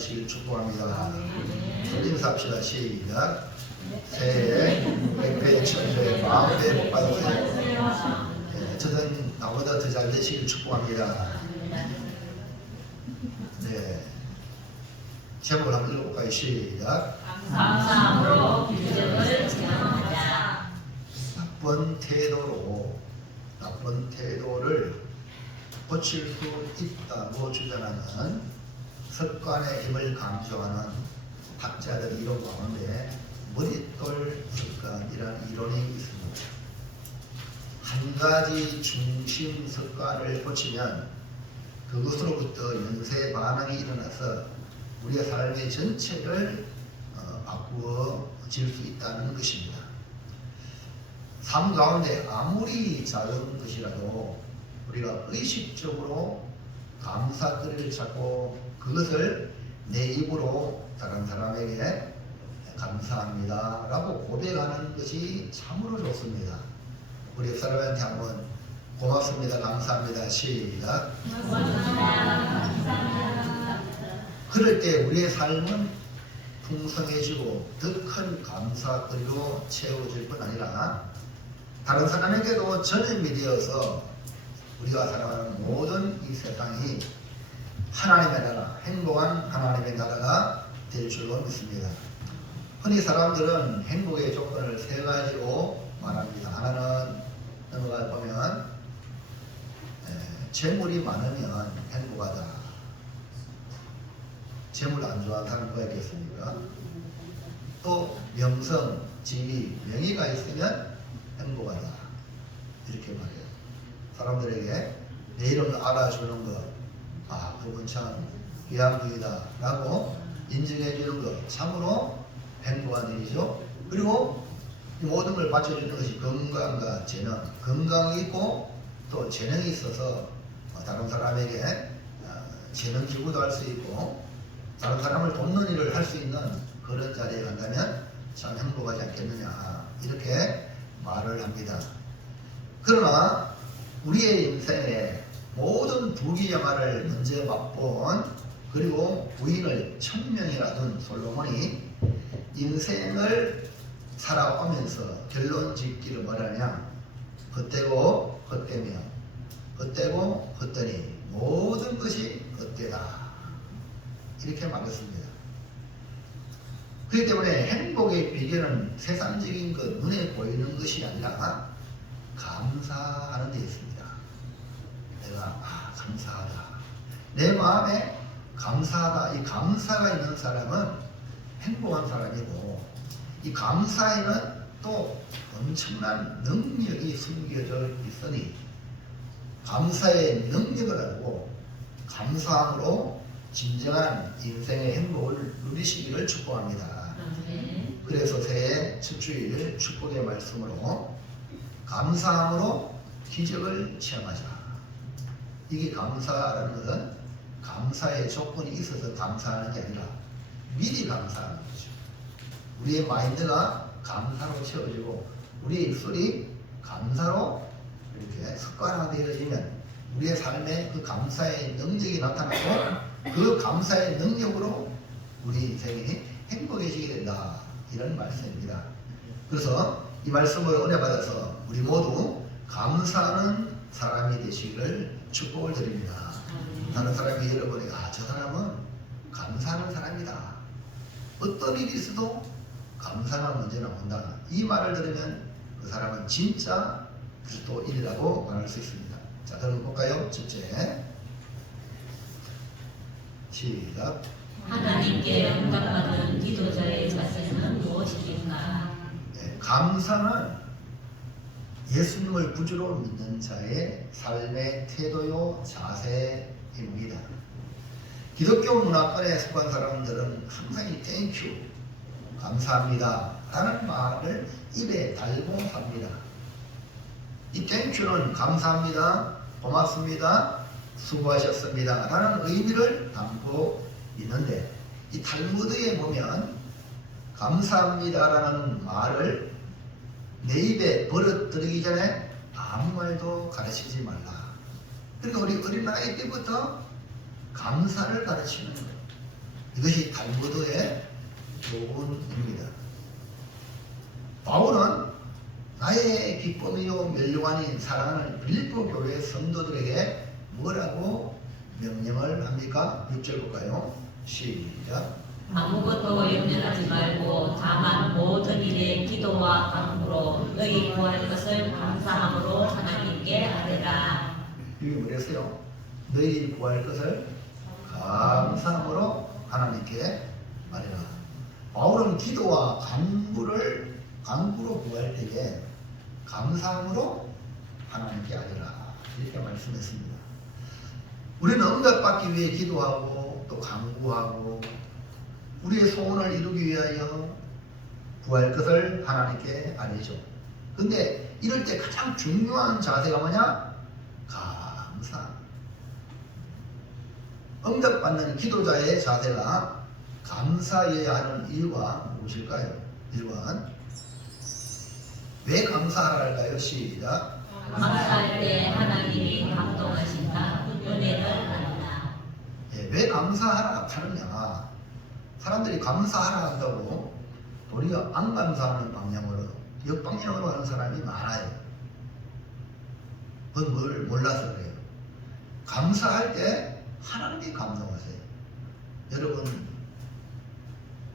되시길 축복합니다. 인사합시다. 시작. 새해 백배 천배 마음배 복 받으세요. 저는 나보다 더 잘 되시길 축복합니다. 네, 제목을 한번 읽어볼까요? 시작. 감사함으로 기적을 체험하자. 나쁜 태도를 고칠 수 있다고 주장하는 습관의 힘을 강조하는 학자들 이론 가운데 머릿돌 습관이라는 이론이 있습니다. 한 가지 중심 습관을 고치면 그것으로부터 연쇄 반응이 일어나서 우리의 삶의 전체를 바꾸어질 수 있다는 것입니다. 삶 가운데 아무리 작은 것이라도 우리가 의식적으로 감사거리를 찾고 그것을 내 입으로 다른 사람에게 감사합니다 라고 고백하는 것이 참으로 좋습니다. 우리 사람한테 한번 고맙습니다, 감사합니다. 시작. 감사합니다. 그럴 때 우리의 삶은 풍성해지고 더 큰 감사거리로 채워질 뿐 아니라 다른 사람에게도 전염이 되어서 우리가 살아가는 모든 이 세상이 하나님의 나라, 행복한 하나님의 나라가 될 줄로 믿습니다. 흔히 사람들은 행복의 조건을 세 가지로 말합니다. 하나는 넘어가 보면 재물이 많으면 행복하다. 재물 안 좋아하는 사람 누가 있겠습니까? 또 명성, 지위, 명예가 있으면 행복하다. 이렇게 말해요. 사람들에게 내 이름을 알아주는 것, 그분 참 귀한 분이다 라고 인정해 주는 것, 참으로 행복한 일이죠. 그리고 이 모든 걸 받쳐주는 것이 건강과 재능, 건강이 있고 또 재능이 있어서 다른 사람에게 재능 기부도 할 수 있고 다른 사람을 돕는 일을 할 수 있는 그런 자리에 간다면 참 행복하지 않겠느냐 이렇게 말을 합니다. 그러나 우리의 인생에 모든 부귀영화를 먼저 맛본 그리고 부인을 1000명이나 둔 솔로몬이 인생을 살아오면서 결론 짓기를 뭐라냐, 헛되고 헛되며 헛되고 헛되니 모든 것이 헛되다 이렇게 말했습니다. 그렇기 때문에 행복의 비결은 세상적인 것, 눈에 보이는 것이 아니라 감사하는 데 있습니다. 내가 감사하다, 내 마음에 감사하다, 이 감사가 있는 사람은 행복한 사람이고 이 감사에는 또 엄청난 능력이 숨겨져 있으니 감사의 능력을 알고 감사함으로 진정한 인생의 행복을 누리시기를 축복합니다. 그래서 새해 첫 주일 축복의 말씀으로 감사함으로 기적을 체험하자. 이게 감사라는 것은 감사의 조건이 있어서 감사하는 게 아니라 미리 감사하는 거죠. 우리의 마인드가 감사로 채워지고 우리의 입술이 감사로 이렇게 습관화되어지면 우리의 삶에 그 감사의 능력이 나타나고 그 감사의 능력으로 우리 인생이 행복해지게 된다. 이런 말씀입니다. 그래서 이 말씀을 은혜 받아서 우리 모두 감사하는 사람이 되시기를 축복을 드립니다. 다른 사람이 여러분이 저 사람은 감사하는 사람이다. 어떤 일이 있어도 감사가 먼저 나온다. 이 말을 들으면 그 사람은 진짜 그리스도인이라고 말할 수 있습니다. 자, 그럼 볼까요? 첫째, 시작. 하나님께 영광받은 기도자의 자세는 무엇입니까? 네, 감사는 예수님을 구주로 믿는 자의 삶의 태도요 자세입니다. 기독교 문화권에 속한 사람들은 항상 이 땡큐, 감사합니다 라는 말을 입에 달고 삽니다. 이 땡큐는 감사합니다, 고맙습니다, 수고하셨습니다 라는 의미를 담고 있는데 이 탈무드에 보면 감사합니다 라는 말을 내 입에 버릇들이기 전에 아무 말도 가르치지 말라. 그러니까 우리 어린아이 때부터 감사를 가르치는 거예요. 이것이 달무드의 교훈입니다. 바울은 나의 기쁨이요 멸류관인 사랑하는 빌립보 교회 성도들에게 뭐라고 명령을 합니까? 6절 볼까요? 시작. 아무것도 염려하지 말고 다만 모든 일에 기도와 간구로 너희 구할 것을 감사함으로 하나님께 아뢰라. 이게 뭐랬어요? 너희 구할 것을 감사함으로 하나님께 아뢰라. 바울은 기도와 간구로 구할 때에 감사함으로 하나님께 아뢰라 이렇게 말씀했습니다. 우리는 응답받기 위해 기도하고 또 간구하고 우리의 소원을 이루기 위하여 구할 것을 하나님께 아뢰죠. 근데 이럴 때 가장 중요한 자세가 뭐냐? 감사. 응답받는 기도자의 자세가 감사해야 하는 이유가 무엇일까요? 1번. 왜 감사하라 할까요? 시작. 감사할 때 하나님이 감동하신다. 은혜를 받는다. 왜 감사하라 하느냐? 사람들이 감사하라 한다고 도리어 안 감사하는 방향으로 역방향으로 하는 사람이 많아요. 그건 뭘 몰라서 그래요. 감사할 때 하나님이 감동하세요. 여러분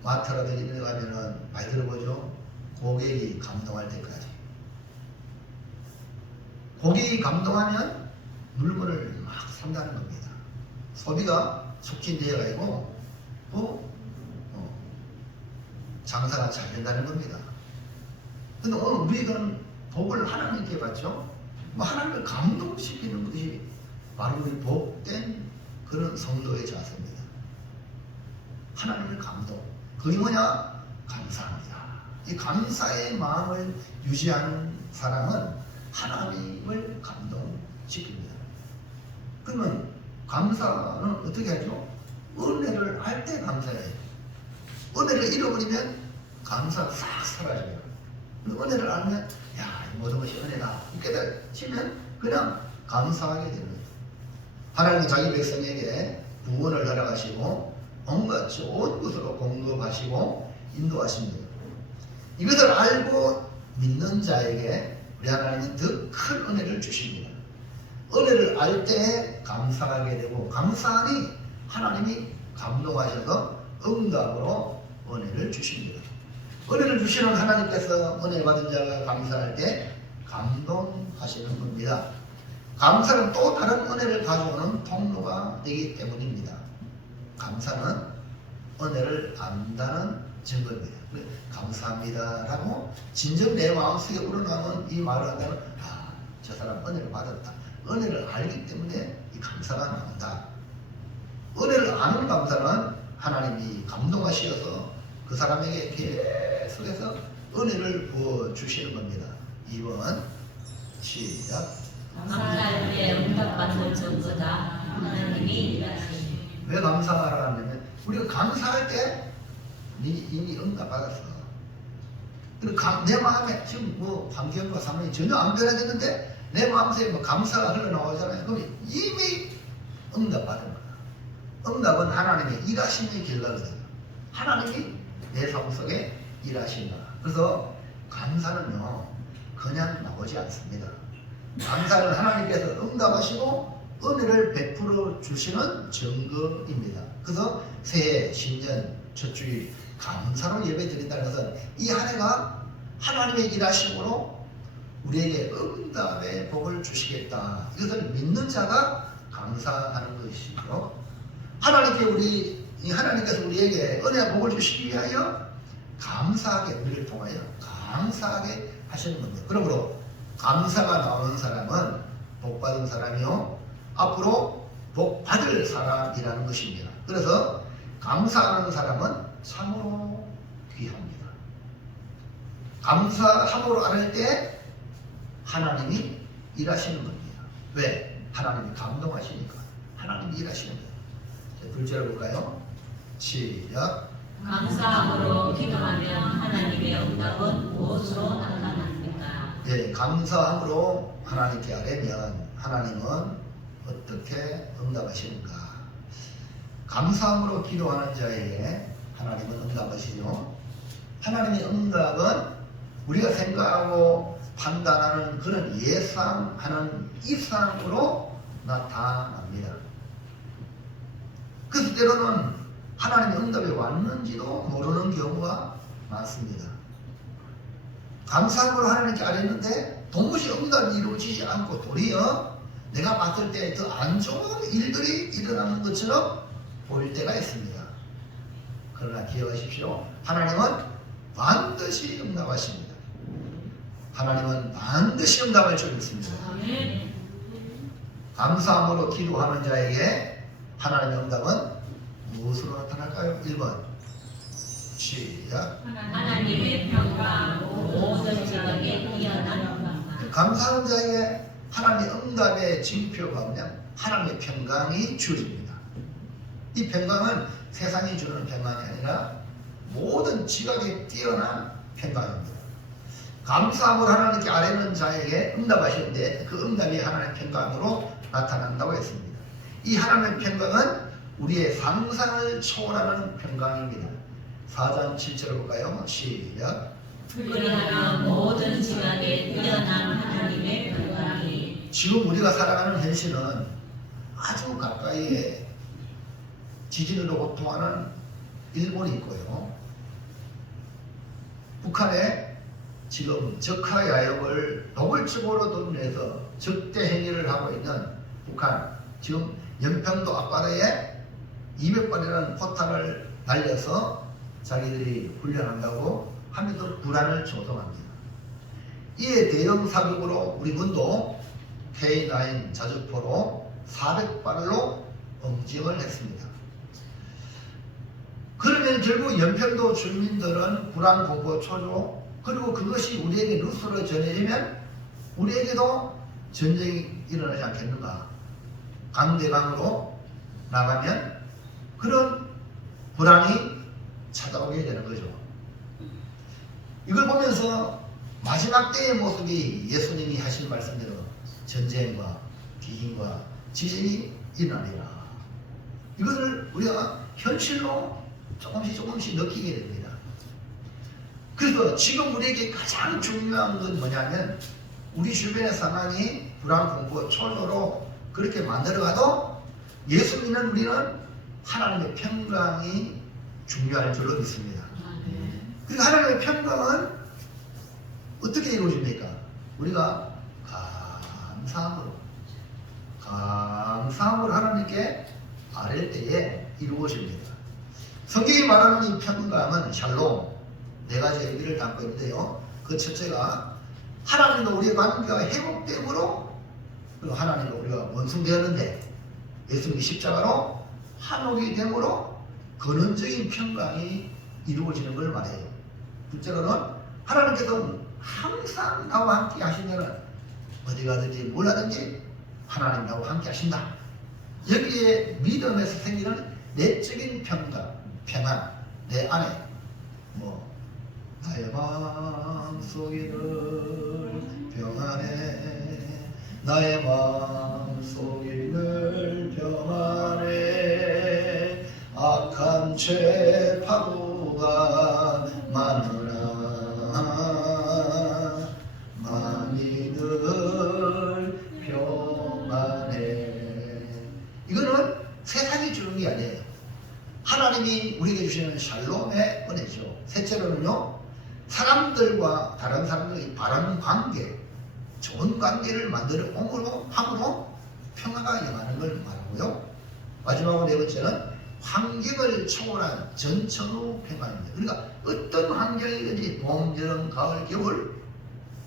마트라든지 이런 데 가면은 많이 들어보죠? 고객이 감동할 때까지. 고객이 감동하면 물건을 막 산다는 겁니다. 소비가 촉진되어 가지고 또 장사가 잘 된다는 겁니다. 근데 오늘 우리는 복을 하나님께 받죠? 하나님을 감동시키는 것이 바로 우리 복된 그런 성도의 자세입니다. 하나님을 감동. 그게 뭐냐? 감사합니다. 이 감사의 마음을 유지하는 사람은 하나님을 감동시킵니다. 그러면 감사는 어떻게 하죠? 은혜를 할 때 감사해요. 은혜를 잃어버리면 감사가 싹 사라져요. 은혜를 알면 야 모든 것이 은혜다 깨달으면 그냥 감사하게 됩니다. 하나님이 자기 백성에게 구원을 허락하시고 온갖 좋은 것으로 공급하시고 인도하십니다. 이것을 알고 믿는 자에게 우리 하나님이 더 큰 은혜를 주십니다. 은혜를 알 때 감사하게 되고 감사하니 하나님이 감동하셔서 응답으로 은혜를 주십니다. 은혜를 주시는 하나님께서 은혜 받은 자가 감사할 때 감동하시는 겁니다. 감사는 또 다른 은혜를 가져오는 통로가 되기 때문입니다. 감사는 은혜를 안다는 증거입니다. 감사합니다라고 진정 내 마음속에 우러나오는 이 말을 한다면 저 사람 은혜를 받았다. 은혜를 알기 때문에 이 감사가 나온다. 은혜를 아는 감사는 하나님이 감동하시어서 그 사람에게 계속해서 은혜를 부어주시는 겁니다. 2번 시작. 감사할 때 응답받는 증거다. 하나님이 일하시니. 왜 감사하라 하냐면 우리가 감사할 때 이미 응답받았어. 그리고 내 마음에 지금 환경과 상황이 전혀 안 변화됐는데 내 마음속에 감사가 흘러나오잖아요. 그럼 이미 응답받은 거야. 응답은 하나님의 일하심의 결과거든요. 하나님이 내 삶 속에 일하신다. 그래서 감사는요 그냥 나오지 않습니다. 감사는 하나님께서 응답하시고 은혜를 베풀어 주시는 증거입니다. 그래서 새해, 신년, 첫 주일 감사로 예배 드린다는 것은 이 한 해가 하나님의 일하심으로 우리에게 응답의 복을 주시겠다. 이것을 믿는 자가 감사하는 것이죠. 하나님께서 우리에게 은혜와 복을 주시기 위하여 감사하게 우리를 통하여 감사하게 하시는 겁니다. 그러므로 감사가 나오는 사람은 복받은 사람이요 앞으로 복받을 사람이라는 것입니다. 그래서 감사하는 사람은 참으로 귀합니다. 감사함으로 안 할 때 하나님이 일하시는 겁니다. 왜? 하나님이 감동하시니까 하나님이 일하시는 거예요. 둘째로 볼까요? 시작. 감사함으로 기도하면 하나님의 응답은 무엇으로 나타납니까? 예, 감사함으로 하나님께 아뢰면 하나님은 어떻게 응답하시는가? 감사함으로 기도하는 자에게 하나님은 응답하시죠. 하나님의 응답은 우리가 생각하고 판단하는 그런 예상하는 이상으로 나타납니다. 그래서 때로는 하나님의 응답이 왔는지도 모르는 경우가 많습니다. 감사함으로 하나님께 아뢰는데 도무지 응답이 이루어지지 않고 도리어 내가 봤을 때 더 안 좋은 일들이 일어나는 것처럼 보일 때가 있습니다. 그러나 기억하십시오. 하나님은 반드시 응답하십니다. 하나님은 반드시 응답할 줄 믿습니다. 감사함으로 기도하는 자에게 하나님의 응답은 무엇으로 나타날까요? 1번 시작. 하나님의 평강 모든 지각에 뛰어난 평강. 감사하는 자에게 하나님의 응답의 징표가 뭐냐? 하나님의 평강이 주어집니다. 이 평강은 세상이 주는 평강이 아니라 모든 지각에 뛰어난 평강입니다. 감사함으로 하나님께 아뢰는 자에게 응답하시는데 그 응답이 하나님의 평강으로 나타난다고 했습니다. 이 하나님의 평강은 우리의 상상을 초월하는 평강입니다. 4장 7절을 볼까요? 시작. 그리하여 모든 지각에 뛰어난 하나님의 평강이. 지금 우리가 살아가는 현실은 아주 가까이에 지진으로 고통하는 일본이 있고요. 북한에 지금 적화 야욕을 노골적으로 동원해서 적대 행위를 하고 있는 북한, 지금 연평도 앞바다에 200발이라는 포탄을 날려서 자기들이 훈련한다고 하면서 불안을 조성합니다. 이에 대응 사격으로 우리 군도 K9 자주포로 400발로 응징을 했습니다. 그러면 결국 연평도 주민들은 불안, 공포, 초조, 그리고 그것이 우리에게 뉴스로 전해지면 우리에게도 전쟁이 일어나지 않겠는가? 강대강으로 나가면 그런 불안이 찾아오게 되는 거죠. 이걸 보면서 마지막 때의 모습이 예수님이 하신 말씀대로 전쟁과 기근과 지진이 일어나리라. 이것을 우리가 현실로 조금씩 느끼게 됩니다. 그래서 지금 우리에게 가장 중요한 건 뭐냐면 우리 주변의 상황이 불안, 공포, 초조로 그렇게 만들어가도 예수 믿는 우리는 하나님의 평강이 중요할 줄로 믿습니다. 그 하나님의 평강은 어떻게 이루어집니까? 우리가 감사함으로 하나님께 아뢰 때에 이루어집니다. 성경이 말하는 이 평강은 샬롬 네 가지 의미를 담고 있는데요. 그 첫째가 하나님과 우리의 관계가 회복됨으로, 그리고 하나님과 우리가 원숭되었는데 예수님이 십자가로 한옥이 됨으로 근원적인 평강이 이루어지는 걸 말해요. 둘째로는 하나님께서 항상 나와 함께 하시면 어디 가든지 뭘 하든지 하나님 나와 함께 하신다. 여기에 믿음에서 생기는 내적인 평안, 내 안에 나의 마음속에 늘 평안해, 나의 마음속에 늘 평안해, 악한 죄 파도가 많으나 마음이 늘 평안해. 이거는 세상이 주는 게 아니에요. 하나님이 우리에게 주시는 샬롬의 은혜죠. 셋째로는요, 사람들과 다른 사람들이 바라는 관계, 좋은 관계를 만들어 함으로 평화가 임하는 걸 말하고요. 마지막으로 네 번째는 환경을 초월한 전천후 평안입니다. 그러니까 어떤 환경이든지 봄, 여름, 가을, 겨울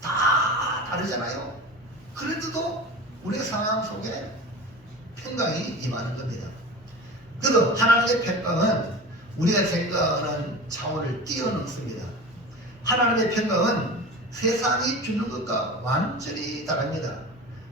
다 다르잖아요. 그래도 우리의 상황 속에 평강이 임하는 겁니다. 그래서 하나님의 평강은 우리가 생각하는 차원을 뛰어넘습니다. 하나님의 평강은 세상이 주는 것과 완전히 다릅니다.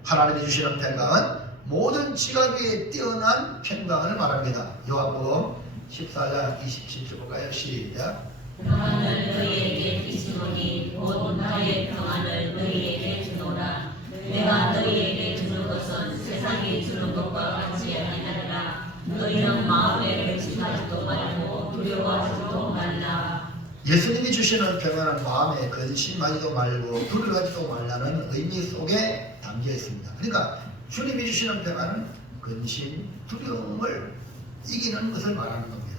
하나님이 주시는 평강은 모든 지각 위에 뛰어난 평강을 말합니다. 요한복음 14장 27절 볼까요? 시작. 평안을 너희에게 주시노니 곧 나의 평안을 너희에게 주노라. 내가 너희에게 주는 것은 세상이 주는 것과 같이 아니하리라. 너희는 마음에 근심하지도 말고 두려워하지도 말라. 예수님이 주시는 평안은 마음에 근심하지도 말고 두려워하지도 말라는 의미 속에 담겨 있습니다. 그러니까 주님이 주시는 평안은 근심, 두려움을 이기는 것을 말하는 겁니다.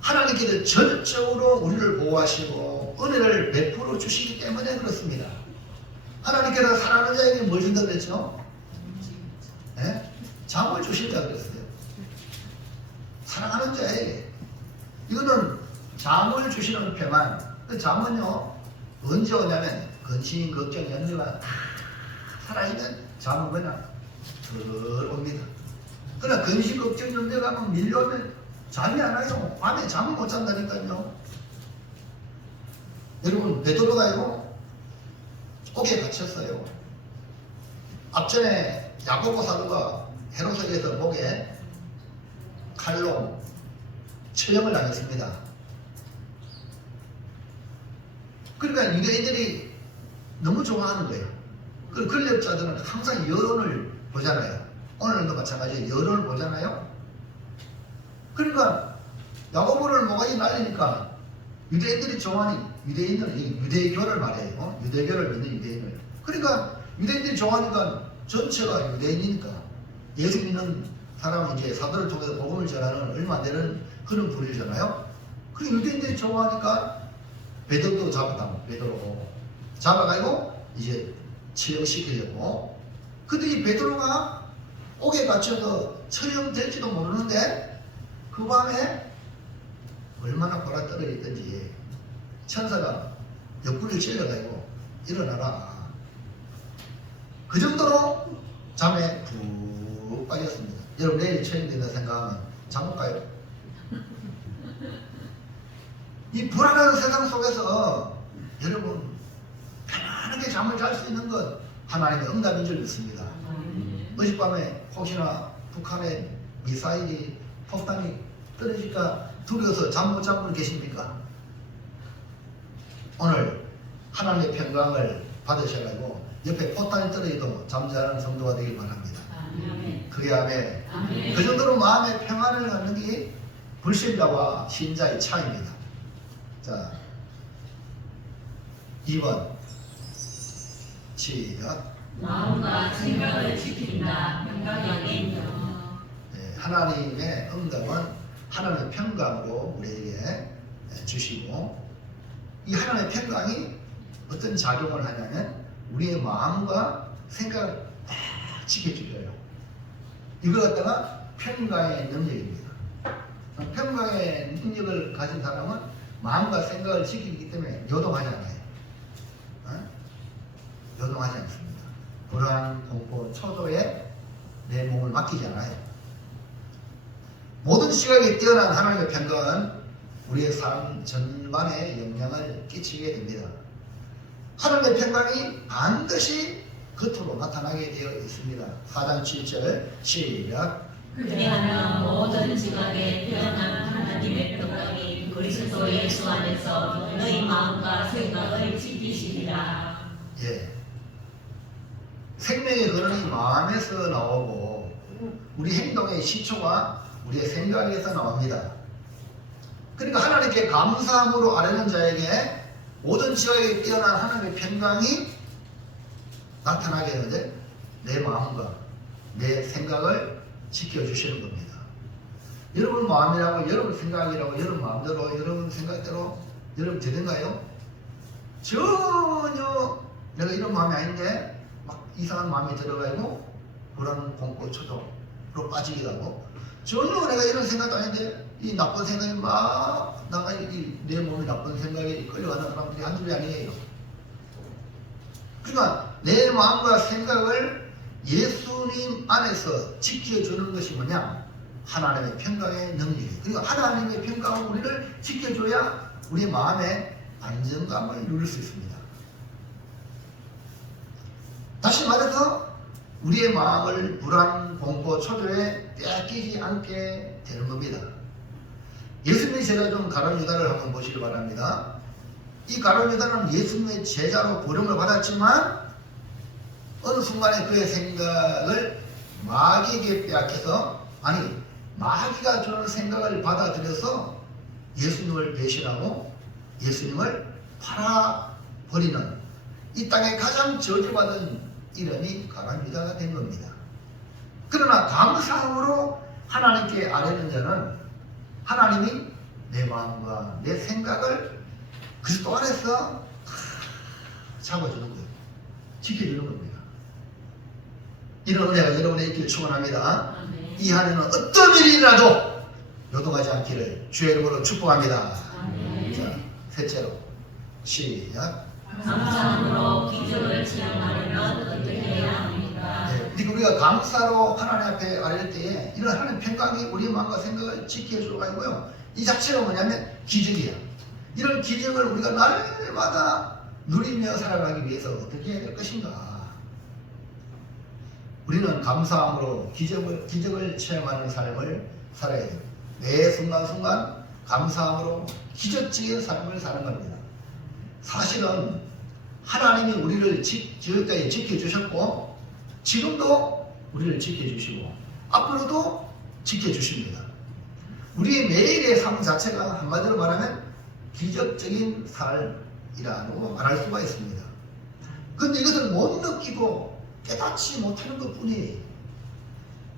하나님께서 전적으로 우리를 보호하시고 은혜를 베풀어 주시기 때문에 그렇습니다. 하나님께서 사랑하는 자에게 뭘 준다고 그랬죠? 네? 잠을 주신다고 그랬어요. 사랑하는 자에게. 이거는 잠을 주시는 평안. 그 잠은요 언제 오냐면 근심, 걱정, 염려가 다 사라지면 잠은 그냥 들어옵니다. 그러나 근심, 걱정, 염려가 막 밀려오면 잠이 안 와요. 밤에 잠을 못 잔다니까요. 여러분 베드로가요 옥에 갇혔어요. 앞전에 야고보 사도가 헤로서에서 목에 칼로 처형을 당했습니다. 그러니까 유대인들이 너무 좋아하는 거예요. 그 권력자들은 항상 여론을 보잖아요. 오늘도 마찬가지예요. 여론을 보잖아요. 그러니까 야고보를 모가지 날리니까 유대인들이 좋아하니 유대인은 유대교를 말해요. 유대교를 믿는 유대인을. 그러니까 유대인들이 좋아하니까 전체가 유대인이니까 예수 믿는 사람은 이제 사도를 통해서 복음을 전하는 얼마 안 되는 그런 부류잖아요. 그 유대인들이 좋아하니까 베드로도 잡았다고. 베드로 잡아가지고 이제 처형시키려고. 근데 이 베드로가 옥에 갇혀서 처형될지도 모르는데 그 밤에 얼마나 골아 떨어졌던지 천사가 옆구리를 찔러가지고 일어나라. 그 정도로 잠에 푹 빠졌습니다. 여러분 내일 처형된다 생각하면 잠 못 가요? 이 불안한 세상 속에서 여러분 편안하게 잠을 잘 수 있는 것 하나님의 응답인 줄 믿습니다. 어젯밤에 혹시나 북한의 미사일이 폭탄이 떨어질까 두려워서 잠 못 자고 계십니까? 오늘 하나님의 평강을 받으셔가지고 옆에 폭탄이 떨어져도 잠자는 성도가 되길 바랍니다. 그게 아멘. 그 정도로 마음의 평안을 갖는 게 불신자와 신자의 차이입니다. 자, 2번 시작. 마음과 생각을 지킨다. 평강의 인정. 네, 하나님의 응답은 하나님의 평강으로 우리에게 주시고 이 하나님의 평강이 어떤 작용을 하냐면 우리의 마음과 생각을 딱 지켜주려요. 이걸 갖다가 평강의 능력입니다. 평강의 능력을 가진 사람은 마음과 생각을 지키기 때문에 요동하지 않아요. 요동하지 않습니다. 불안, 공포, 초조에 내 몸을 맡기지 않아요. 모든 시각이 뛰어난 하나님의 평강은 우리의 삶 전반에 영향을 끼치게 됩니다. 하나님의 평강이 반드시 겉으로 나타나게 되어 있습니다. 4장 7절 시작. 그리하면 모든 지각에 뛰어난 하나님의 평강이 그리스도 예수 안에서 너희 마음과 생각을 지키시리라. 예. 생명의 근원이 마음에서 나오고 우리 행동의 시초가 우리의 생각에서 나옵니다. 그러니까 하나님께 감사함으로 아뢰는 자에게 모든 지각에 뛰어난 하나님의 평강이 나타나게 되는데 내 마음과 내 생각을 지켜주시는 겁니다. 여러분 마음이라고 여러분 생각이라고 여러분 마음대로 여러분 생각대로 여러분 되는가요? 전혀 내가 이런 마음이 아닌데 막 이상한 마음이 들어가고 불안, 공포, 초조로 빠지기도 하고 전혀 내가 이런 생각도 아닌데 이 나쁜 생각이 막 나가 내 몸이 나쁜 생각에 끌려가는 사람들이 한둘이 아니에요. 그러니까 내 마음과 생각을 예수님 안에서 지켜주는 것이 뭐냐? 하나님의 평강의 능력이에요. 그리고 하나님의 평강은 우리를 지켜줘야 우리 마음의 안정감을 누릴 수 있습니다. 다시 말해서 우리의 마음을 불안, 공포, 초조에 빼앗기지 않게 되는 겁니다. 예수님의 제자 중 가룟 유다를 한번 보시기 바랍니다. 이 가룟 유다는 예수님의 제자로 부름을 받았지만 어느 순간에 그의 생각을 마귀에게 빼앗겨서 아니 마귀가 주는 생각을 받아들여서 예수님을 배신하고 예수님을 팔아버리는 이 땅에 가장 저주받은 이름이 가룟 유다가 된 겁니다. 그러나 감사함으로 하나님께 아뢰는 자는 하나님이 내 마음과 내 생각을 그리스도 안에서 잡아주는 거예요. 지켜주는 겁니다. 이런 은혜가 여러분의 있기를 축원합니다. 이 한 해는 어떤 일이라도 요동하지 않기를 주의 이름으로 축복합니다. 자, 셋째로 시작. 감사함으로 기적을 체험하려면 어떻게 해야 합니까? 네, 우리가 감사로 하나님 앞에 아뢰을 때에 이런 하나님 평강이 우리 마음과 생각을 지켜주고 가고요. 이 자체가 뭐냐면 기적이야. 이런 기적을 우리가 날마다 누리며 살아가기 위해서 어떻게 해야 될 것인가? 우리는 감사함으로 기적을 체험하는 삶을 살아야 돼요. 매 순간순간 감사함으로 기적적인 삶을 사는 겁니다. 사실은 하나님이 우리를 지금까지 지켜주셨고 지금도 우리를 지켜주시고 앞으로도 지켜주십니다. 우리의 매일의 삶 자체가 한마디로 말하면 기적적인 삶이라고 말할 수가 있습니다. 그런데 이것을 못 느끼고 깨닫지 못하는 것 뿐이에요.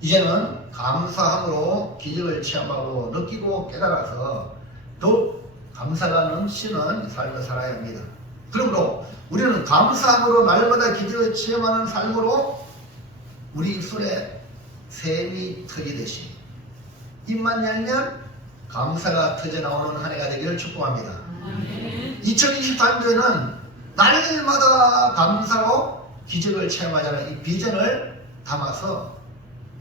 이제는 감사함으로 기적을 체험하고 느끼고 깨달아서 더욱 감사가 넘치는 삶을 살아야 합니다. 그러므로 우리는 감사함으로 날마다 기적을 체험하는 삶으로 우리 입술에 샘이 터지듯이 입만 열면 감사가 터져나오는 한 해가 되기를 축복합니다. 2023년에는 날마다 감사로 기적을 체험하자는 이 비전을 담아서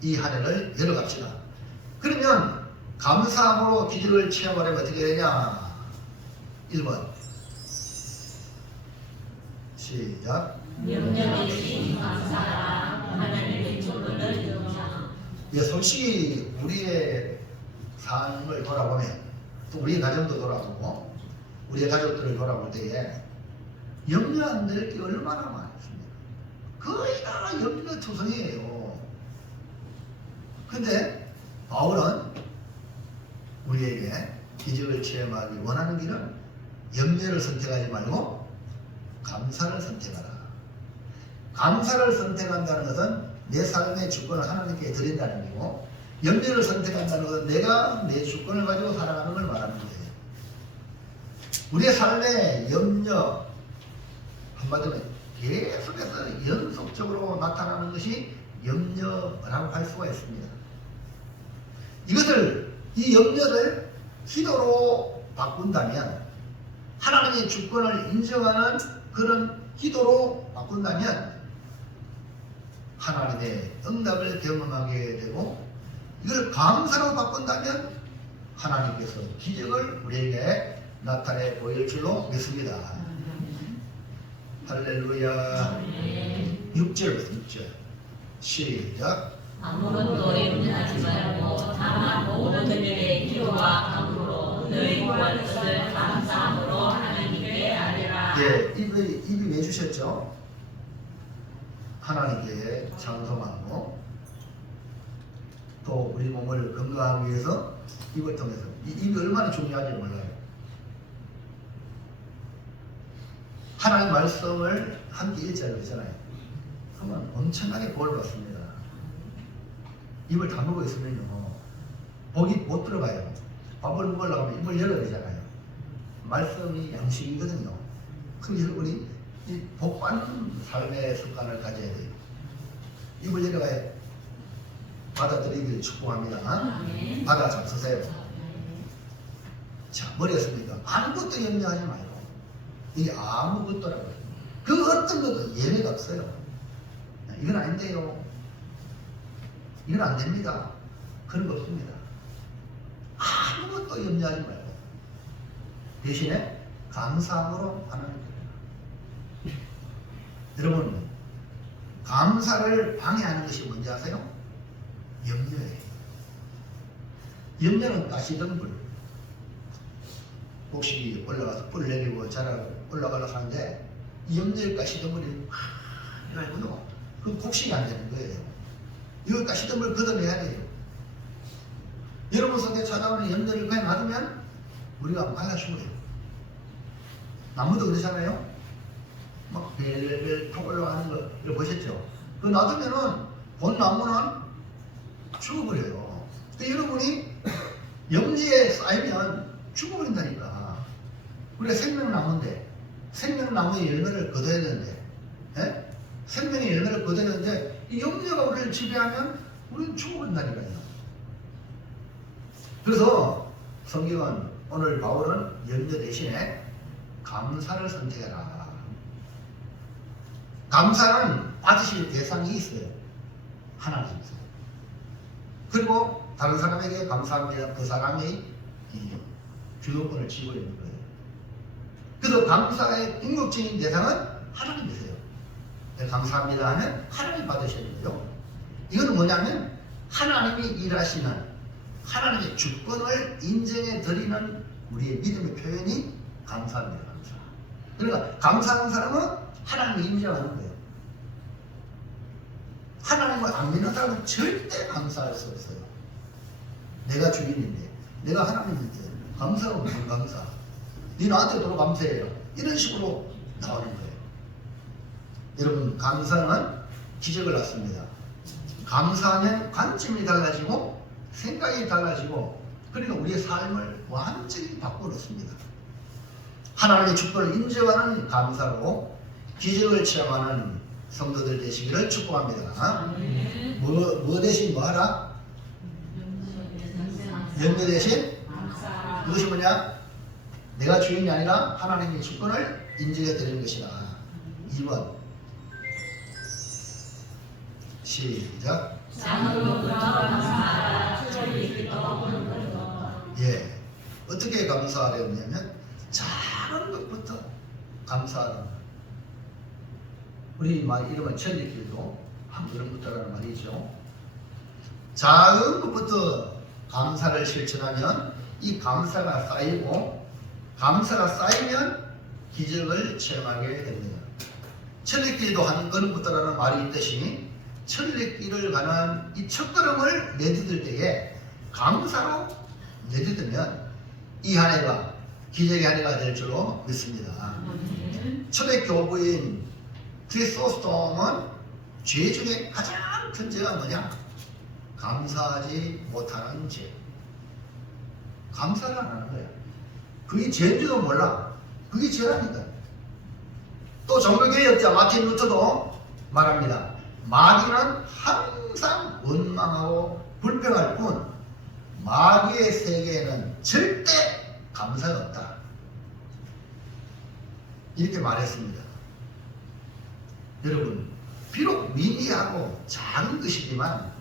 이 한 해를 열어갑시다. 그러면 감사함으로 기적을 체험하려면 어떻게 되냐? 1번 시작. 영접되신 감사라 하나님의 주권을 인정. 예, 솔직히 우리의 삶을 돌아보면 또 우리의 가정도 돌아보고 우리의 가족들을 돌아볼 때에 염려 안 될 게 얼마나 많습니다. 거의 다 염려투성이에요. 근데 바울은 우리에게 기적을 체험하기 원하는 길은 염려를 선택하지 말고 감사를 선택하라. 감사를 선택한다는 것은 내 삶의 주권을 하나님께 드린다는 거고, 염려를 선택한다는 것은 내가 내 주권을 가지고 살아가는 걸 말하는 거예요. 우리의 삶에 염려, 한마디로 계속해서 연속적으로 나타나는 것이 염려라고 할 수가 있습니다. 이 염려를 기도로 바꾼다면, 하나님의 주권을 인정하는 그런 기도로 바꾼다면 하나님의 응답을 경험하게 되고, 이걸 감사로 바꾼다면 하나님께서 기적을 우리에게 나타내 보일 줄로 믿습니다. 할렐루야. 6절 시작. 아무것도 염려하지 말고 다만 모든 일에 기도와 간구로 너희 구할 것을 감사함으로 하나님께 아뢰라. 예, 입이 왜 주셨죠? 하나님께 찬송하고 또 우리 몸을 건강하기 위해서 입을 통해서, 이 입이 얼마나 중요한지 몰라요. 하나님 말씀을 함께 읽자고 그러잖아요. 그러면 엄청나게 복을 받습니다. 입을 다물고 있으면요, 복이 못 들어가요. 밥을 먹으려고 하면 입을 열어야 되잖아요. 말씀이 양식이거든요. 그래서 우리 이 복받는 삶의 습관을 가져야 돼요. 입을 열어가야 받아들이기를 축복합니다. 받아 잡수세요. 자, 뭐랬습니까? 아무것도 염려하지 말고, 이게 아무것도라고요. 그 어떤 것도 예외가 없어요. 이건 아닌데요, 이건 안 됩니다, 그런 거 없습니다. 아무것도 염려하지 말고 대신에 감사함으로 하나님께. 여러분, 감사를 방해하는 것이 뭔지 아세요? 염려예요. 염려는 가시덤불. 혹시 올라가서 뿔을 내리고 자라고 올라가려고 하는데 염려의 가시덤불이 이래가지고요, 그 곡식이 안 되는 거예요. 이거 가시덤불 걷어내야 돼요. 여러분 속에 찾아오는 염려를 그냥 놔두면 우리가 말라 죽어요. 나무도 그러잖아요. 막 벨벨 톡 올라가는 거 이거 보셨죠? 그거 놔두면은 본 나무는 죽어버려요. 근데 여러분이 염지에 쌓이면 죽어버린다니까. 우리가 생명나무인데 생명나무의 열매를 거둬야 되는데, 예? 생명의 열매를 거둬야 되는데 이 염려가 우리를 지배하면 우리는 죽어버린다니까요. 그래서 성경은 오늘 바울은 염려 대신에 감사를 선택해라. 감사는 받으실 대상이 있어요. 하나님께서. 그리고 다른 사람에게 감사합니다. 그 사람이 이 주도권을 쥐고 있는 거예요. 그래서 감사의 궁극적인 대상은 하나님이세요. 감사합니다 하면 하나님 받으시는 거예요. 이거는 뭐냐면 하나님이 일하시는 하나님의 주권을 인정해 드리는 우리의 믿음의 표현이 감사합니다. 감사. 그러니까 감사하는 사람은 하나님을 인정하는 거예요. 하나님을 안 믿는 사람은 절대 감사할 수 없어요. 내가 주인인데, 내가 하나님인데 감사가 무슨 감사? 네 나한테 도로 감사해요. 이런 식으로 나오는 거예요. 여러분, 감사는 기적을 낳습니다. 감사하면 관점이 달라지고 생각이 달라지고, 그러니까 우리의 삶을 완전히 바꿔놓습니다. 하나님의 주권을 인정하는 감사로 기적을 체험하는 성도들 되시기를 축복합니다. 뭐 대신 뭐 하라? 염려 대신? 이것이 뭐냐? 내가 주인이 아니라 하나님의 주권을 인정해 드리는 것이다. 2번 시작. 장으로부터 감사하라. 천리기도. 예, 어떻게 감사하려냐면 작은 것부터 감사하는 거예요. 우리 말 이름은 천리길도 한 걸음부터라는 말이죠. 작은 것부터 감사를 실천하면 이 감사가 쌓이고, 감사가 쌓이면 기적을 체험하게 됩니다. 천리길도 한 걸음부터라는 말이 있듯이 천리길을 가는 이 첫걸음을 내디딜 때에 감사로 내디디면 이 한 해가 기적의 한 해가 될 줄로 믿습니다. 초대 교부인 크리소스톰은 죄 중에 가장 큰 죄가 뭐냐? 감사하지 못하는 죄. 감사를 안 하는 거야. 그게 죄인지도 몰라. 그게 죄라니까. 또 종교개혁자 마틴 루터도 말합니다. 마귀는 항상 원망하고 불평할 뿐 마귀의 세계에는 절대 감사가 없다. 이렇게 말했습니다. 여러분, 비록 미미하고 작은 것이지만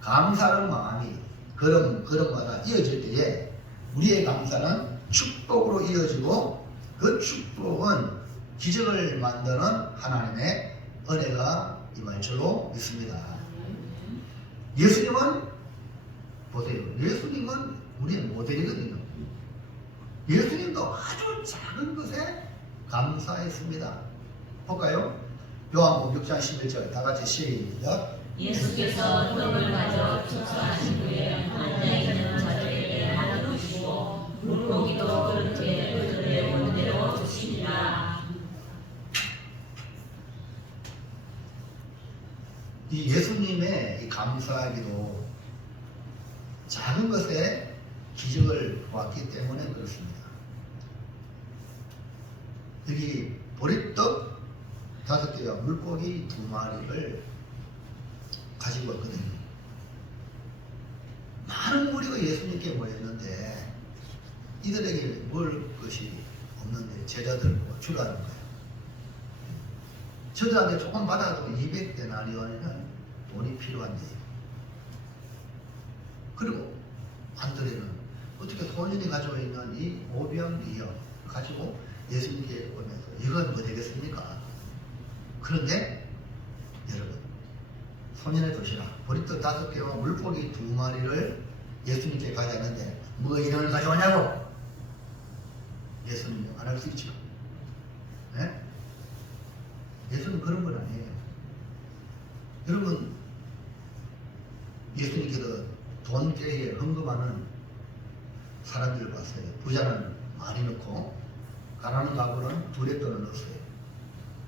감사하는 마음이 걸음마다 이어질 때에 우리의 감사는 축복으로 이어지고, 그 축복은 기적을 만드는 하나님의 은혜가 임할 줄로 믿습니다. 예수님은 보세요. 예수님은 우리의 모델이거든요. 예수님도 아주 작은 것에 감사했습니다. 볼까요? 요한복음 6장 11절 다 같이 시작. 예수께서 떡을 가져 축사하신 후에 앉아있는 자들에게 나눠주시고 물고기도 그렇게 그들의 원대로 주시니라. 이 예수님의 이 감사하기도 작은 것에 기적을 보았기 때문에 그렇습니다. 여기 보리떡 5개와 물고기 2마리를 가지고 왔거든요. 많은 무리가 예수님께 모였는데 이들에게 먹을 것이 없는데 제자들과 주라는 거예요. 저들한테 조금 받아도 200데나리온이면 돈이 필요한데요. 그리고 안드레는 어떻게 소년이 가지고 있는 이 오병이어 가지고 예수님께 오면서 이건 뭐 되겠습니까? 그런데 여러분, 소년의 도시락 보리떡 5개와 물고기 2마리를 예수님께 가져왔는데 뭐 이름을 가져왔냐고? 예수님은 안 할 수 있죠. 네? 예수는 그런 건 아니에요. 여러분, 예수님께서 돈깨에 헌금하는 사람들을 봤어요. 부자는 많이 넣고 가난한 가구는 두레 돈을 넣었어요.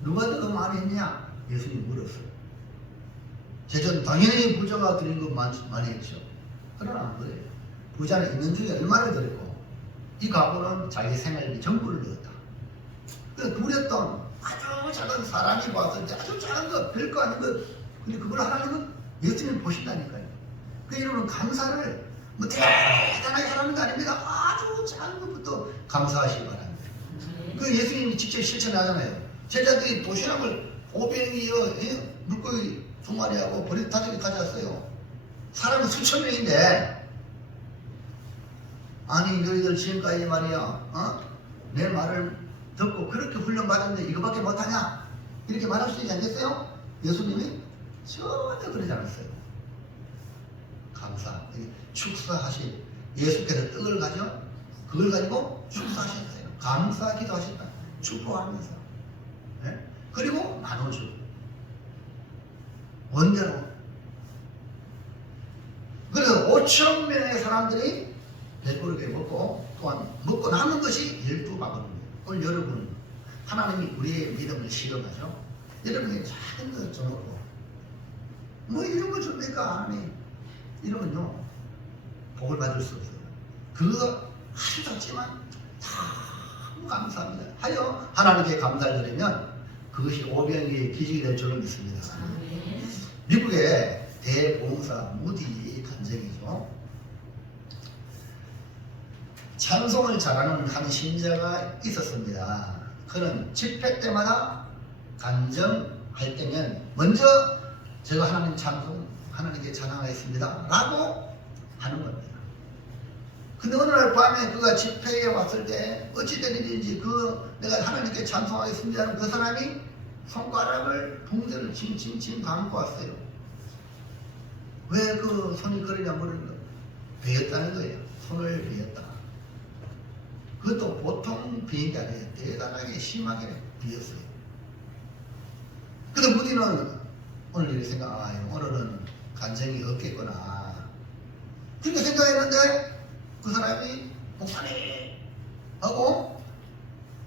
누가 더 많이 했냐? 예수님이 물었어요. 제전 당연히 부자가 드린 것 많이 했죠. 그러나 안 그래요. 부자는 있는 중에 얼마를 드렸고 이 가구는 자기 생활비 전부를 넣었다. 그 두레 돈 아주 작은 사람이 봤을 때 아주 작은 거 별거 아닌 거 근데 그걸 하나님은 예수님이 보신다니까요. 그 이름은 감사를 뭐 대단하게 하라는 거 아닙니다. 아주 작은 것부터 감사하시기 바랍니다. 그 예수님이 직접 실천하잖아요. 제자들이 도시락을 500이요 물고기 2마리하고 버리타적이 가져왔어요. 사람은 수천 명인데 아니 너희들 지금까지 말이야 내 말을 듣고 그렇게 훈련받았는데 이거밖에 못하냐? 이렇게 말할 수 있지 않겠어요? 예수님이 전혀 그러지 않았어요. 감사. 축사하신 예수께서 떡을 가져 그걸 가지고 축사하셨어요. 감사 기도하셨다. 축복하면서. 네? 그리고 나눠주고 원대로. 그래서 5천 명의 사람들이 배부르게 먹고 또한 먹고 남은 것이 12바구니입니다. 오늘 여러분 하나님이 우리의 믿음을 시험하죠. 여러분이 작은 것 줘놓고 뭐 이런 거 줍니까? 하나님 이러면요 복을 받을 수 없어요. 그거 아주 작지만 참 감사합니다. 하여 하나님께 감사를 드리면 그것이 오병이의 기적이 될 줄로 믿습니다. 미국의 대보험사 무디 간증이죠. 찬송을 잘하는 한 신자가 있었습니다. 그는 집회 때마다 간증할 때면 먼저 제가 하나님 찬송 하나님께 찬양하겠습니다 라고 하는 겁니다. 근데 어느 날 밤에 그가 집회에 왔을 때 어찌된 일인지 내가 하나님께 찬송하겠습니다는 그 사람이 손가락을 봉제를 칭칭칭 감고 왔어요. 왜 그 손이 그러냐 모르는 베었다는 거예요. 손을 베었다. 그것도 보통 비인 게 아니에요. 대단하게 심하게 비었어요. 근데 무디는 오늘 이렇게 오늘은 간증이 없겠구나. 그렇게 생각했는데 그 사람이 목사님 하고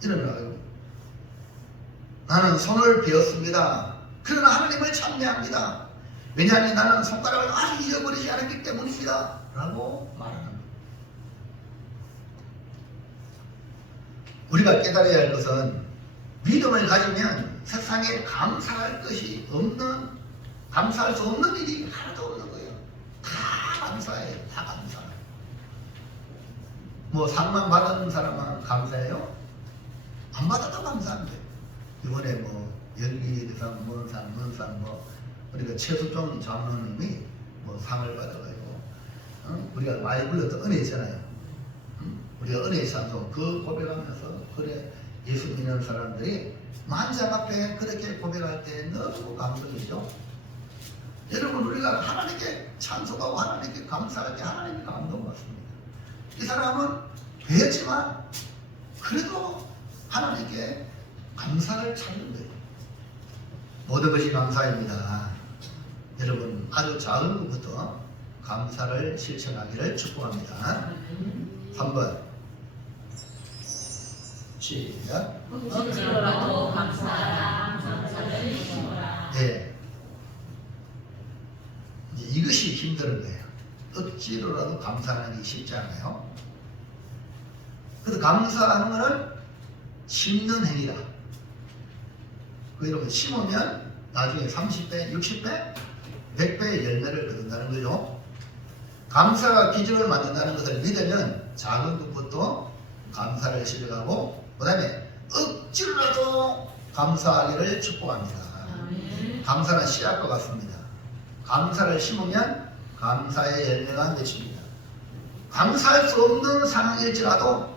이러더라고요. 나는 손을 베었습니다. 그러나 하나님을 찬미합니다. 왜냐하면 나는 손가락을 아직 잊어버리지 않았기 때문입니다. 라고 말하는 거예요. 우리가 깨달아야 할 것은 믿음을 가지면 세상에 감사할 것이 없는, 감사할 수 없는 일이 하나도 없는 거예요. 다 감사해요. 다 감사해요. 뭐 상만 받은 사람은 감사해요? 안 받아도 감사한데. 이번에 뭐 연기대상, 문상 우리가 최수종 장로님이 뭐 상을 받아가지고 우리가 많이 불렀던 은혜 있잖아요. 우리가 은혜의 찬송 그 고백하면서 그래 예수 믿는 사람들이 만장 앞에 그렇게 고백할 때 너무 감동이죠. 여러분 우리가 하나님께 찬송하고 하나님께 감사할 때 하나님이 감동받습니다. 이 사람은 배웠지만 그래도 하나님께 감사를 찾는 거예요. 모든 것이 감사입니다. 여러분 아주 작은 것부터 감사를 실천하기를 축복합니다. 3번 시작. 억지로라도 감사하라. 감사를 심어라. 네. 이제 이것이 힘든 거예요. 억지로라도 감사하는 게 쉽지 않아요. 그래서 감사하는 것은 심는 행위다. 그 여러분 심으면 나중에 30배, 60배, 100배의 열매를 거둔다는 거죠. 감사가 기적을 만든다는 것을 믿으면 작은 것부터 감사를 시작하고 그 다음에 억지로라도 감사하기를 축복합니다. 감사는 씨앗과 같습니다. 감사를 심으면 감사의 열매가 맺힙니다. 감사할 수 없는 상황일지라도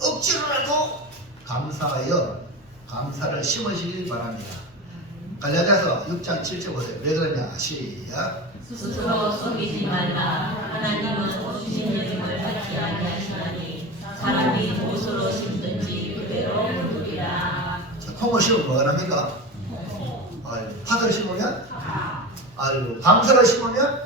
억지로라도 감사하여 감사를 심으시길 바랍니다. 갈라디아서 6장 7절 보세요. 왜 그러냐? 시작. 스스로 속이지 말라. 하나님은 주신 여김을 받지 아니하시나니 사람이 무엇으로 심든지 그대로 거두리라. 콩을 심으면 뭐가 납니까? 파를 심으면? 아이고 감사를 심으면?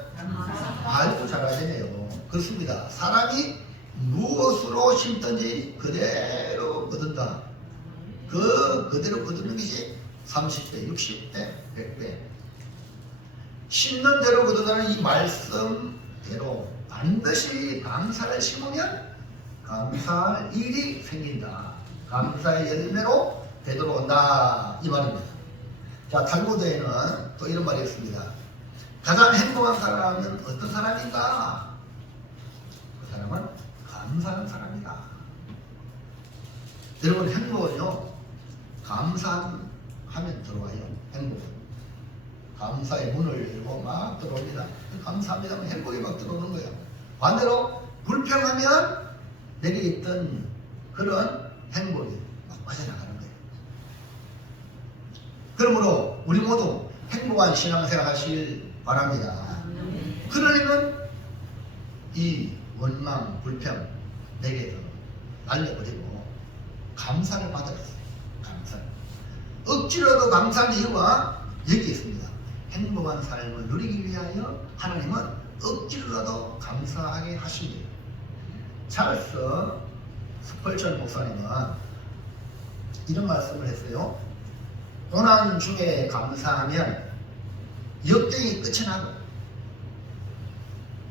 아이고 잘하시네요. 그렇습니다. 사람이 무엇으로 심든지 그대로 거둔다. 그대로 거두는 것이 30배, 60배, 100배. 심는 대로 거둔다는 이 말씀대로 반드시 감사를 심으면 감사할 일이 생긴다. 감사의 열매로 되돌아온다. 이 말입니다. 자, 탈무드에는 또 이런 말이 있습니다. 가장 행복한 사람은 어떤 사람인가? 그 사람은 감사한 사람이다. 여러분, 행복은요, 감사하면 들어와요. 행복은. 감사의 문을 열고 막 들어옵니다. 감사합니다 하면 행복이 막 들어오는 거예요. 반대로 불평하면 내게 있던 그런 행복이 막 빠져나가는 거예요. 그러므로 우리 모두 행복한 신앙생활 하시길 바랍니다. 그러려면 이 원망, 불평 내게서 날려버리고 감사를 받아야 돼요. 감사. 억지로도 감사하는 이유가 여기 있습니다. 행복한 삶을 누리기 위하여 하나님은 억지로라도 감사하게 하십니다. 찰스 스펄전 목사님은 이런 말씀을 했어요. 고난 중에 감사하면 역경이 끝이 나고,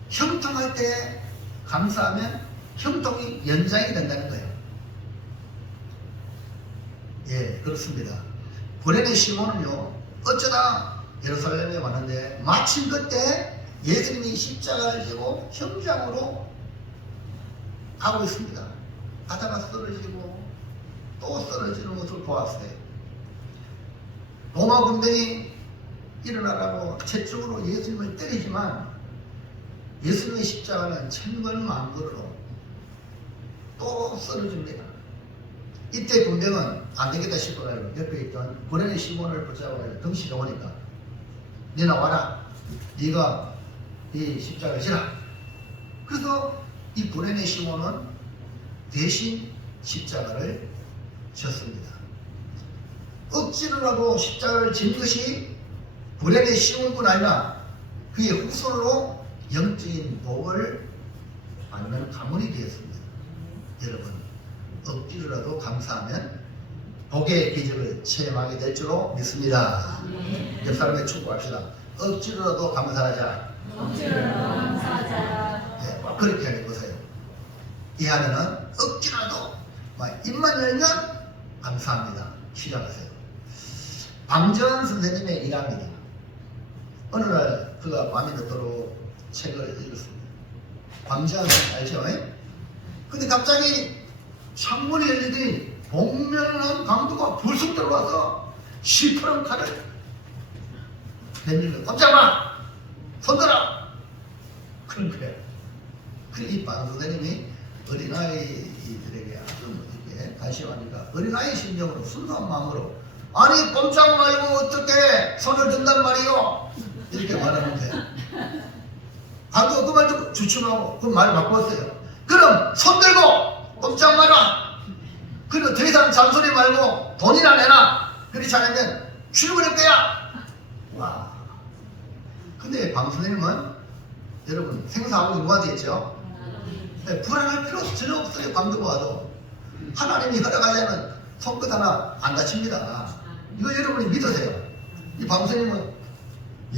형통할 때 감사하면 형통이 연장이 된다는 거예요. 예, 그렇습니다. 고레네 시몬은요, 어쩌다 예루살렘에 왔는데 마침 그때 예수님이 십자가를 지고 현장으로 가고 있습니다. 가다가 쓰러지고 또 쓰러지는 것을 보았어요. 로마 군대이 일어나라고 채찍으로 예수님을 때리지만 예수님의 십자가는 천걸만걸로 또 쓰러집니다. 이때 군병은 안 되겠다 싶어가지고 옆에 있던 고레네 시몬을 붙잡아가지고 덩치가 오니까 네 나와라. 네가 이 십자가를 지라. 그래서 이 고레네 시몬은 대신 십자가를 졌습니다. 억지로라도 십자가를 진 것이 고레네 시몬뿐 아니라 그의 후손으로 영적인 복을 받는 가문이 되었습니다. 여러분, 억지로라도 감사하면 복의 기적을 체험하게 될 줄로 믿습니다. 옆 사람에 축복합시다. 억지로라도 감사하자. 억지로라도 감사하자. 네, 그렇게 해보세요. 이하면은 억지로라도 입만 열면 감사합니다. 시작하세요. 방전 선생님의 일합니다. 어느 날 그가 밤이 늦도록 책을 읽었습니다. 방전 알죠? 근데 갑자기 창문이 열리더니 복면한 강도가 불쑥 들어와서 시퍼런 칼을 내밀고 꼼짝마! 손들어! 그런 거예요. 그래, 이 방 선생님이 어린아이들에게 아주 이렇게 관심하니까 어린아이 심정으로 순수한 마음으로 아니 꼼짝 말고 어떻게 손을 든단 말이요? 이렇게 말하는데 강도가 그 말 듣고 주춤하고 그 말을 바꿨어요. 그럼 손 들고 꼼짝 마라! 그리고 더 이상 잔소리 말고 돈이나 내놔. 그렇지 않으면 출근할 거야. 와. 근데 방 선생님은 여러분 생사하고 누구한테 있죠? 네, 불안할 필요 전혀 없어요. 강도가 와도 하나님이 허락하지 않은 손끝 하나 안 다칩니다. 이거 여러분이 믿으세요. 이 방 선생님은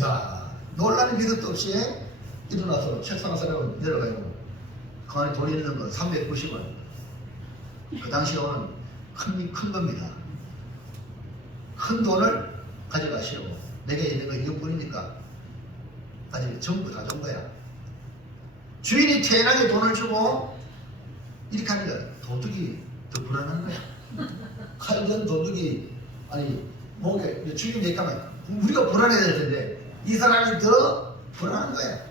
야 놀라는 믿음도 없이 일어나서 책상 사려고 내려가요. 그 안에 돈 있는 건 390원. 그 당시에 오는 큰 겁니다. 큰 돈을 가져가시오. 내게 있는 거 이것뿐이니까 가지고 전부 다 준 거야. 주인이 태연하게 돈을 주고 이렇게 하니까 도둑이 더 불안한 거야. 칼든 도둑이 아니 목에 주인이 내게 하면 우리가 불안해야 될 텐데 이 사람이 더 불안한 거야.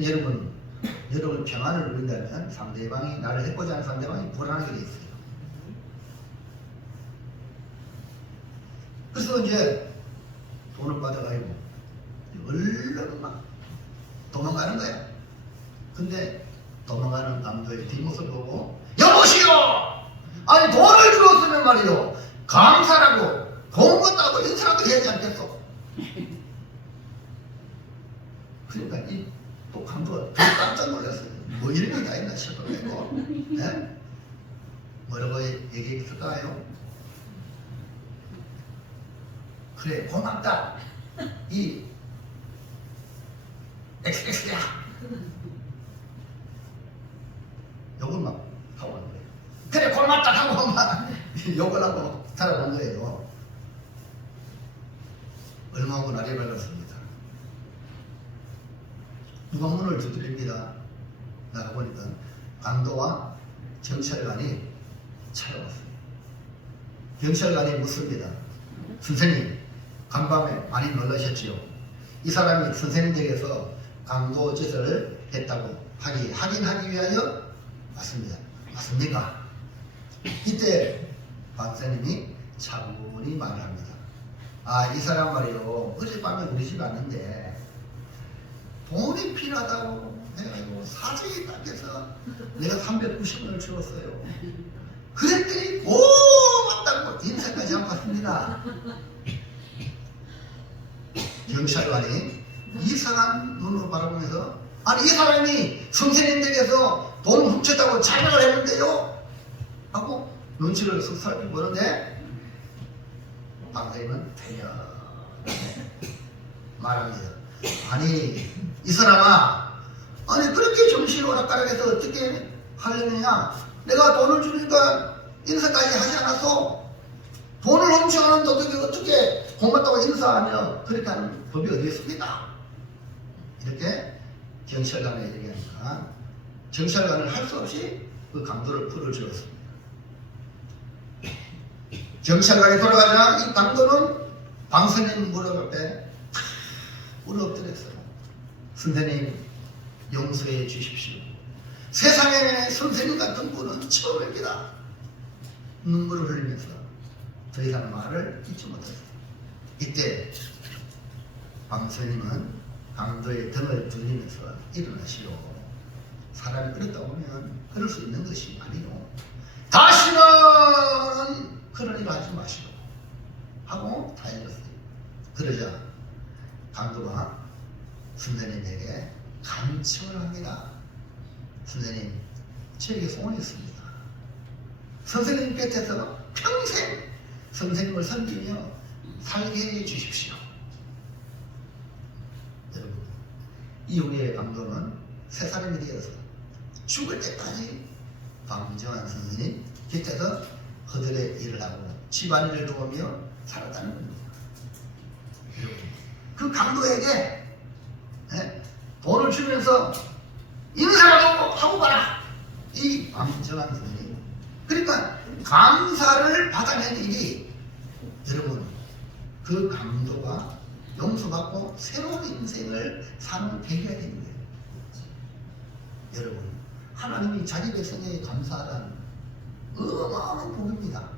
여러분 평안을 누린다면 상대방이 나를 해코지 하는 상대방이 불안하게 돼 있어요. 그래서 이제 돈을 받아가지고 얼른 막 도망가는 거야. 근데 도망가는 남자의 뒷모습을 보고 여보시오! 아니 돈을 주었으면 말이요 감사라고 돈 것다고 인사라도 해야지 않겠어? 그러니까 이 또 강도가 더 깜짝 놀랐어요. 뭐 이런 게 다 있나 싶어가지고 예? 뭐라고 얘기했을까요? 그래 고맙다 이 XX야 욕을 막 하고 간 거예요. 그래 고맙다 하고 막 욕을 하고 살아간 거예요. 얼마 하고 날이 밝았습니다. 누가 문을 두드립니다. 나가보니까 강도와 경찰관이 찾아왔어요. 경찰관이 묻습니다. 선생님, 간밤에 많이 놀라셨지요? 이 사람이 선생님 댁에서 강도 짓을 했다고 확인하기 위하여 왔습니다. 맞습니까? 이때 박사님이 차분히 말을 합니다. 아, 이 사람 말이요. 어젯밤에 우리 집 왔는데 돈이 필요하다고 해가지고 사정이 딱해서 내가 390원을 주었어요. 그랬더니 고맙다고 인사까지 하고 갔습니다. 경찰관이 이상한 눈으로 바라보면서 아니 이 사람이 선생님 댁에서 돈을 훔쳤다고 자백을 했는데요 하고 눈치를 쓱 살펴보는데 박사님은 대연하게 말합니다. 아니 이 사람아, 아니 그렇게 정신 오락가락해서 어떻게 하려느냐? 내가 돈을 주니까 인사까지 하지 않았어. 돈을 훔쳐가는 도둑이 어떻게 고맙다고 인사하며 그렇게 하는 법이 어디 있습니까? 이렇게 경찰관에 얘기하니까 경찰관은 할 수 없이 그 강도를 풀어주었습니다. 경찰관이 돌아가자 이 강도는 방선인 무릎 앞에 무릎 엎드렸어요. 선생님 용서해 주십시오. 세상에 선생님 같은 분은 처음입니다. 눈물을 흘리면서 더 이상 말을 잊지 못했어요. 이때 방선님은 강도의 등을 두리면서 일어나시오. 사람이 그랬다 보면 그럴 수 있는 것이 아니요. 다시는 그런 일을 하지 마시오. 하고 다 읽었어요. 그러자 강도가 선생님에게 간청을 합니다. 선생님, 저에게 소원이 있습니다. 선생님 곁에서 평생 선생님을 섬기며 살게 해 주십시오. 여러분, 이후에 강도는 새 사람이 되어서 죽을 때까지 방정환 선생님 곁에서 허들의 일을 하고 집안일을 도우며 살았다는 겁니다. 여러분, 그 강도에게 돈을 주면서 인사라도 하고 가라. 이 방정환 선생님. 그러니까 감사를 받아낸 일이 여러분 그 강도가 용서받고 새로운 인생을 사는 계기가 되는 거예요. 여러분 하나님이 자기 백성에게 감사하다는 어마어마한 복입니다.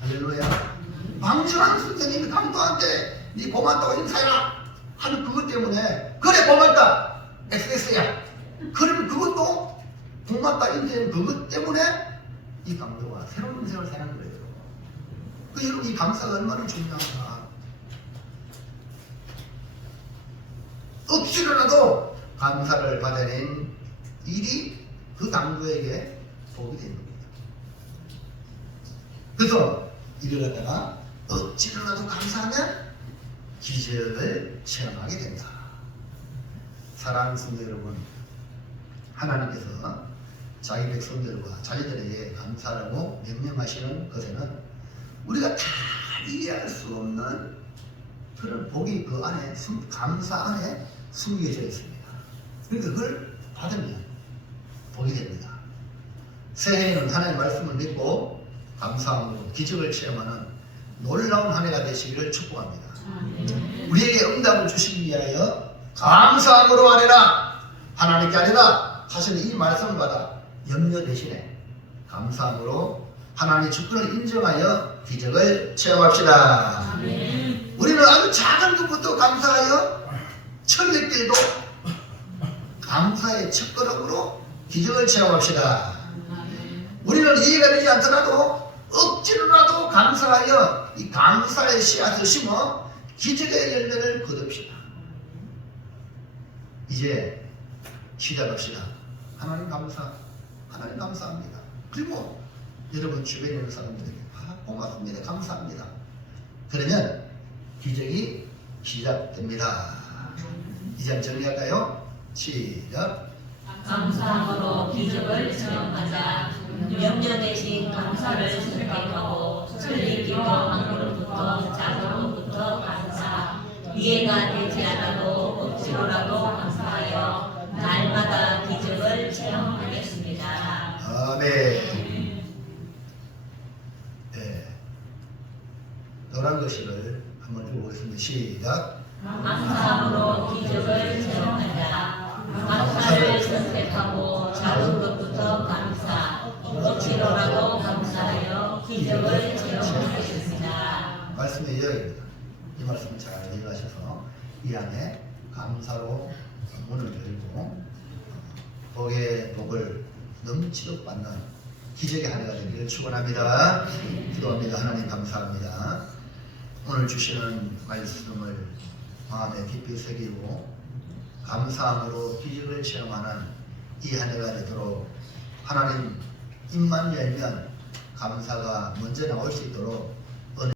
할렐루야. 방정환 선생님이 강도한테 네 고맙다고 인사해라 하는 그것 때문에 그래 고맙다 XX야. 그러면 그것도 고맙다 인생 그것 때문에 이 강도가 새로운 인생을 사는 거예요. 그 여러분 이 감사가 얼마나 중요한가. 억지로라도 감사를 받아낸 일이 그 강도에게 복이 되는 겁니다. 그래서 이를 갖다가 억지로라도 감사하면 기적을 체험하게 된다. 사랑하는 성도 여러분, 하나님께서 자기 백성들과 자기들에게 감사하라고 명령하시는 것에는 우리가 다 이해할 수 없는 그런 복이 그 안에 감사 안에 숨겨져 있습니다. 그러니까 그걸 받으면 복이 됩니다. 새해에는 하나님의 말씀을 믿고 감사함으로 기적을 체험하는 놀라운 한 해가 되시기를 축복합니다. 우리에게 응답을 주시기 위하여 감사함으로 하리라. 하나님께 하리라 하시는 이 말씀을 받아 염려 대신에 감사함으로 하나님의 주권을 인정하여 기적을 체험합시다. 아멘. 우리는 아주 작은 것부터 감사하여 천국길도 감사의 첫걸음으로 기적을 체험합시다. 아멘. 우리는 이해가 되지 않더라도 억지로라도 감사하여 이 감사의 씨앗을 심어 기적의 열매를 거둡시다. 이제 시작합시다. 하나님 감사합니다. 그리고 여러분 주변에 있는 사람들에게 고맙습니다. 감사합니다. 그러면 기적이 시작됩니다. 이 점 정리할까요? 시작. 감사함으로 기적을 체험하자. 염려 대신 감사를 선택하고 틀린 기도 한 그릇부터 작은부터 감사. 이해가 되지 않아도 억지로라도 감사하여 날마다 기적을 체험하겠습니다. 아멘. 네. 노란 글씨를 한번 읽어보겠습니다. 시작. 감사함으로 기적을 체험하자. 감사를 선택하고 작은 것부터 감사. 억지로라도 감사하여 기적을 체험하겠습니다. 말씀의 이야기입니다. 이 말씀을 잘 이해하셔서 이 안에 감사로 문을 열고 복의 복을 넘치도록 받는 기적의 한 해가 되기를 축원합니다. 기도합니다. 하나님 감사합니다. 오늘 주시는 말씀을 마음에 깊이 새기고 감사함으로 기적을 체험하는 이 한 해가 되도록 하나님 입만 열면 감사가 먼저 나올 수 있도록